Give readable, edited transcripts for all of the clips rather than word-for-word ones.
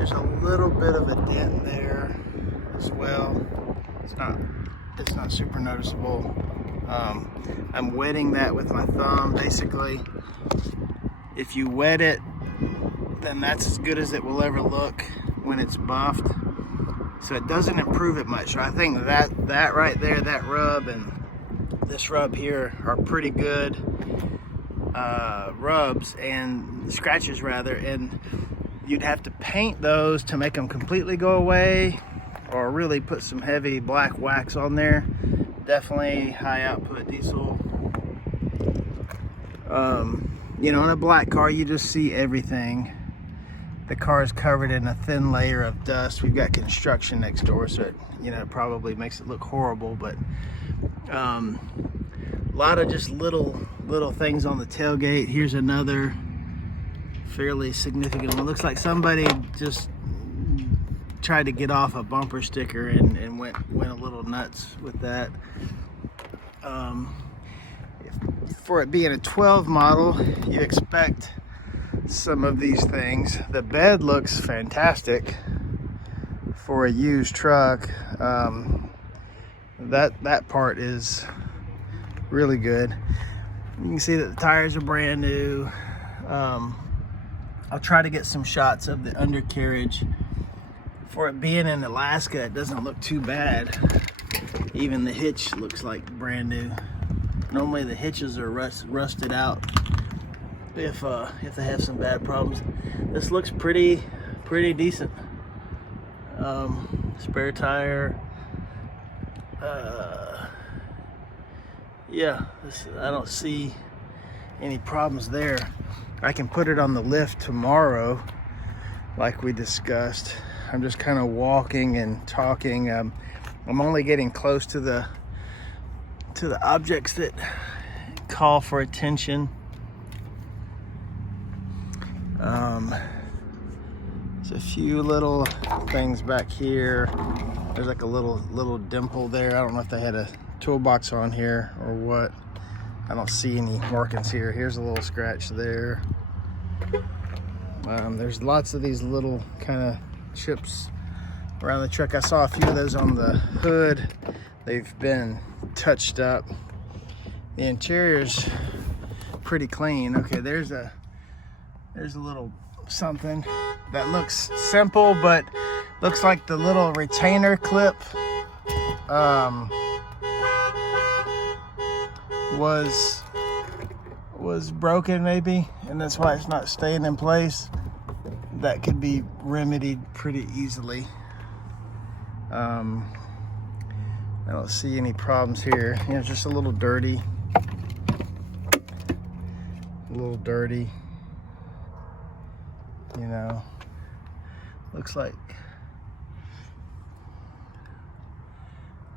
There's a little bit of a dent there as well. It's not super noticeable. I'm wetting that with my thumb. Basically, if you wet it, then that's as good as it will ever look when it's buffed. So it doesn't improve it much. So I think that right there, that rub and this rub here are pretty good rubs and scratches rather, and you'd have to paint those to make them completely go away, or really put some heavy black wax on there. Definitely high output diesel. You know, in a black car, you just see everything. The car is covered in a thin layer of dust. We've got construction next door, so it, you know, probably makes it look horrible, but a lot of just little things on the tailgate. Here's another fairly significant one. Looks like somebody just tried to get off a bumper sticker and went a little nuts with that. For it being a 12 model, you expect some of these things. The bed looks fantastic for a used truck. That part is really good. You can see that the tires are brand new. I'll try to get some shots of the undercarriage. For it being in Alaska, it doesn't look too bad. Even the hitch looks like brand new. Normally the hitches are rusted out if they have some bad problems. This looks pretty decent. Spare tire. Yeah, I don't see any problems there. I can put it on the lift tomorrow, like we discussed. I'm just kind of walking and talking. I'm only getting close to the objects that call for attention. There's a few little things back here. There's like a little dimple there. I don't know if they had a toolbox on here or what. I don't see any markings here. Here's a little scratch there. There's lots of these little kind of chips around the truck. I saw a few of those on the hood. They've been touched up. The interior's pretty clean. Okay, there's a little something that looks simple, but looks like the little retainer clip was broken maybe, and that's why it's not staying in place. That could be remedied pretty easily. I don't see any problems here. You know, it's just a little dirty. You know, looks like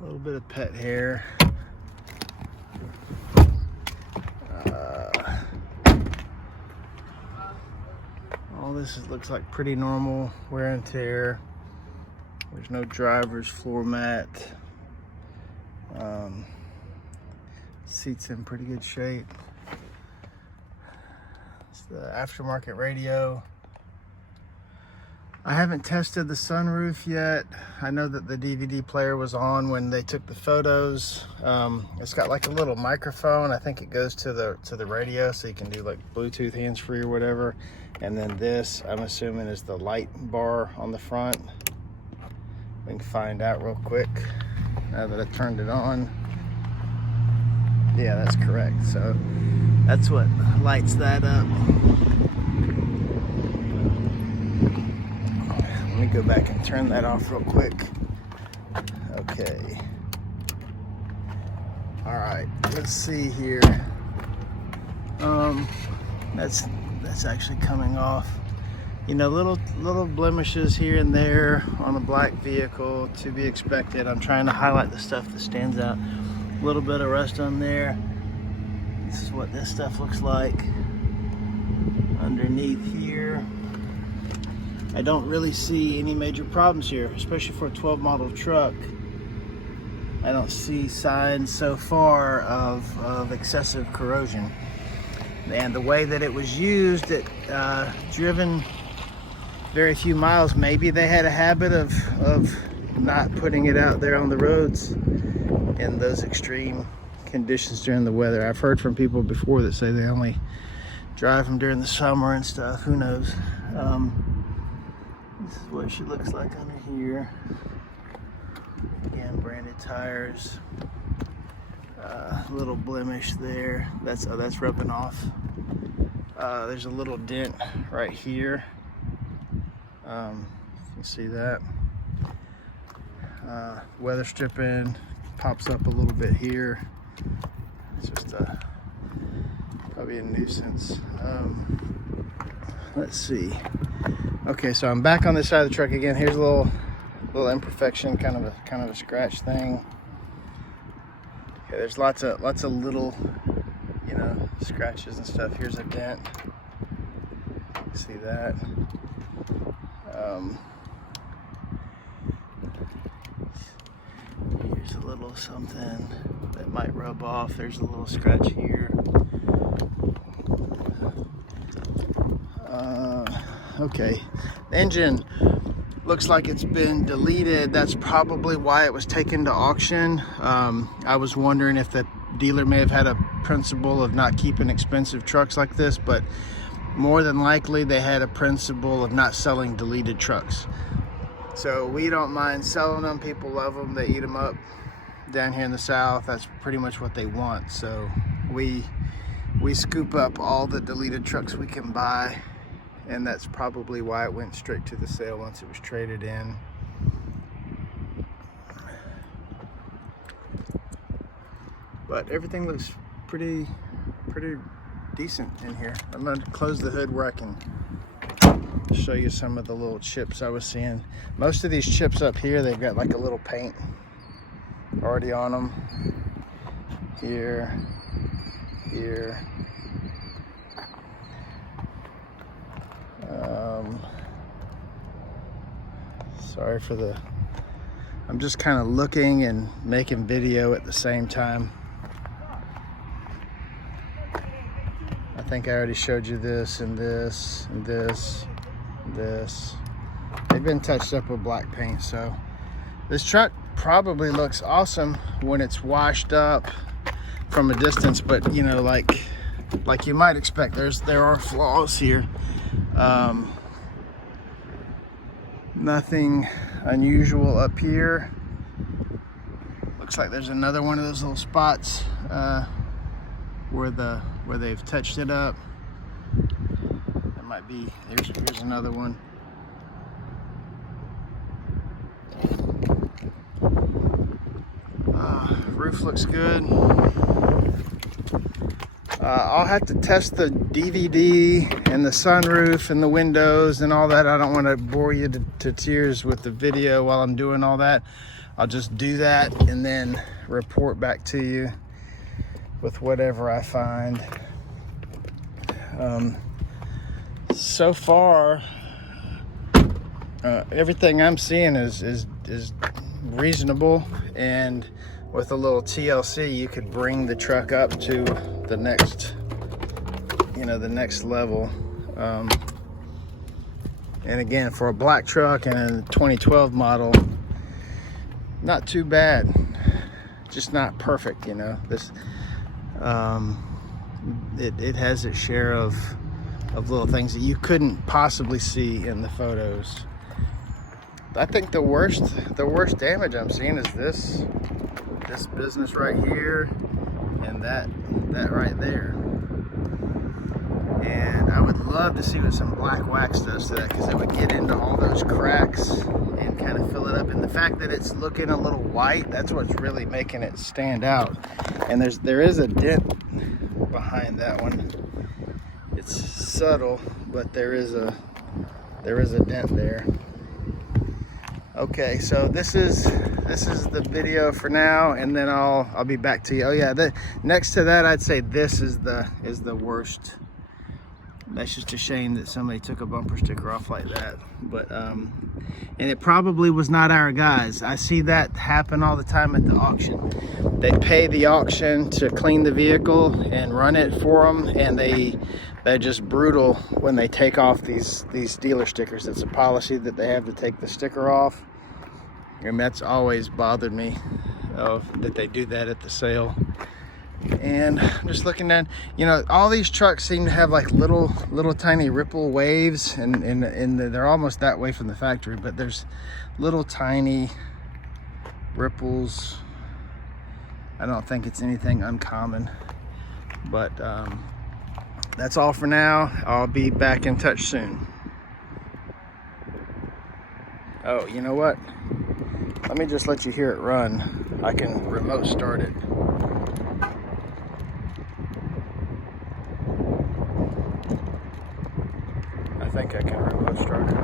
a little bit of pet hair. All this looks like pretty normal wear and tear. There's no driver's floor mat. Seat's in pretty good shape. It's the aftermarket radio. I haven't tested the sunroof yet. I know that the DVD player was on when they took the photos. It's got like a little microphone. I think it goes to the radio, so you can do like Bluetooth hands-free or whatever. And then this, I'm assuming, is the light bar on the front. We can find out real quick now that I turned it on. Yeah, that's correct. So that's what lights that up. Let me go back and turn that off real quick. Okay. All right, let's see here. That's actually coming off. You know, little blemishes here and there on a black vehicle, to be expected. I'm trying to highlight the stuff that stands out. A little bit of rust on there. This is what this stuff looks like underneath here. I don't really see any major problems here, especially for a 12 model truck. I don't see signs so far of excessive corrosion. And the way that it was used, driven very few miles. Maybe they had a habit of not putting it out there on the roads in those extreme conditions during the weather. I've heard from people before that say they only drive them during the summer and stuff. Who knows? This is what she looks like under here. Again, branded tires. Little blemish there. That's rubbing off. There's a little dent right here. You can see that. Weather stripping pops up a little bit here. It's just probably a nuisance. Let's see. Okay, so I'm back on this side of the truck again. Here's a little imperfection, kind of a scratch thing. Okay, there's lots of little, you know, scratches and stuff. Here's a dent. See that? Here's a little something that might rub off. There's a little scratch here. Okay, the engine looks like it's been deleted. That's probably why it was taken to auction. I was wondering if the dealer may have had a principle of not keeping expensive trucks like this, but more than likely they had a principle of not selling deleted trucks. So we don't mind selling them. People love them. They eat them up down here in the South. That's pretty much what they want. So we scoop up all the deleted trucks we can buy, and that's probably why it went straight to the sale once it was traded in. But everything looks pretty decent in here. I'm gonna close the hood where I can show you some of the little chips I was seeing. Most of these chips up here, they've got like a little paint already on them. Here. Sorry for the, I'm just kind of looking and making video at the same time. I think I already showed you this and this and this and this. They've been touched up with black paint, so this truck probably looks awesome when it's washed up from a distance, but you know, like you might expect, there are flaws here. Nothing unusual up here. Looks like there's another one of those little spots where they've touched it up. That might be, here's another one. Roof looks good. I'll have to test the DVD and the sunroof and the windows and all that. I don't want to bore you to tears with the video while I'm doing all that. I'll just do that and then report back to you with whatever I find. So far, everything I'm seeing is reasonable, and with a little TLC, you could bring the truck up to the next, the next level. And again, for a black truck and a 2012 model, not too bad. Just not perfect, This, it has its share of little things that you couldn't possibly see in the photos. I think the worst damage I'm seeing is this business right here and that right there. And I would love to see what some black wax does to that, because it would get into all those cracks and kind of fill it up. And the fact that it's looking a little white, that's what's really making it stand out. And there is a dent behind that one. It's subtle, but there is a dent there. Okay, so this is the video for now, and then I'll be back to you. Oh yeah, next to that, I'd say this is the worst. That's just a shame that somebody took a bumper sticker off like that. But and it probably was not our guys. I see that happen all the time at the auction. They pay the auction to clean the vehicle and run it for them, and they They're just brutal when they take off these dealer stickers. It's a policy that they have to take the sticker off, and that's always bothered me, that they do that at the sale. And just looking at, you know, all these trucks seem to have like little tiny ripple waves, and they're almost that way from the factory, but there's little tiny ripples. I don't think it's anything uncommon, but that's all for now. I'll be back in touch soon. Oh, you know what? Let me just let you hear it run. I can remote start it. I think I can remote start it.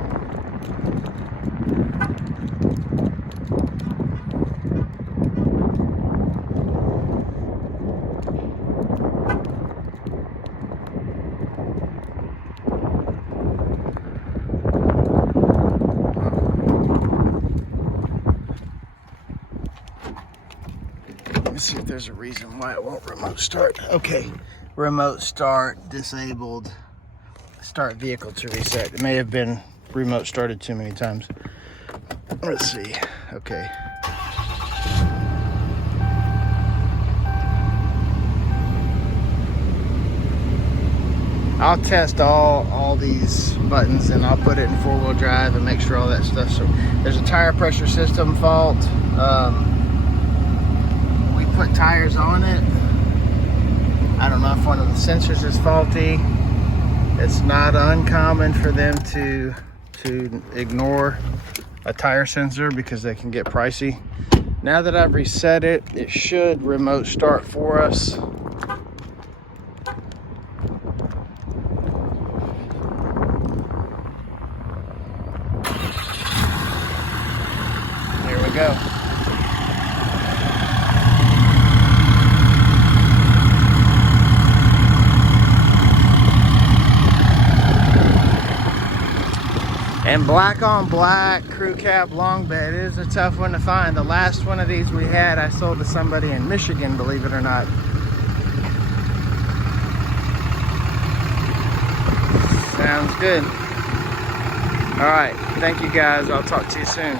Let me see if there's a reason why it won't remote start. Okay, remote start disabled. Start vehicle to reset. It may have been remote started too many times. Let's see. Okay. I'll test all these buttons, and I'll put it in 4-wheel drive and make sure all that stuff. So there's a tire pressure system fault. We put tires on it. I don't know if one of the sensors is faulty. It's not uncommon for them to ignore a tire sensor because they can get pricey. Now that I've reset it, it should remote start for us. Here we go. And black on black crew cab long bed is a tough one to find. The last one of these we had, I sold to somebody in Michigan, believe it or not. Sounds good. All right, thank you guys. I'll talk to you soon.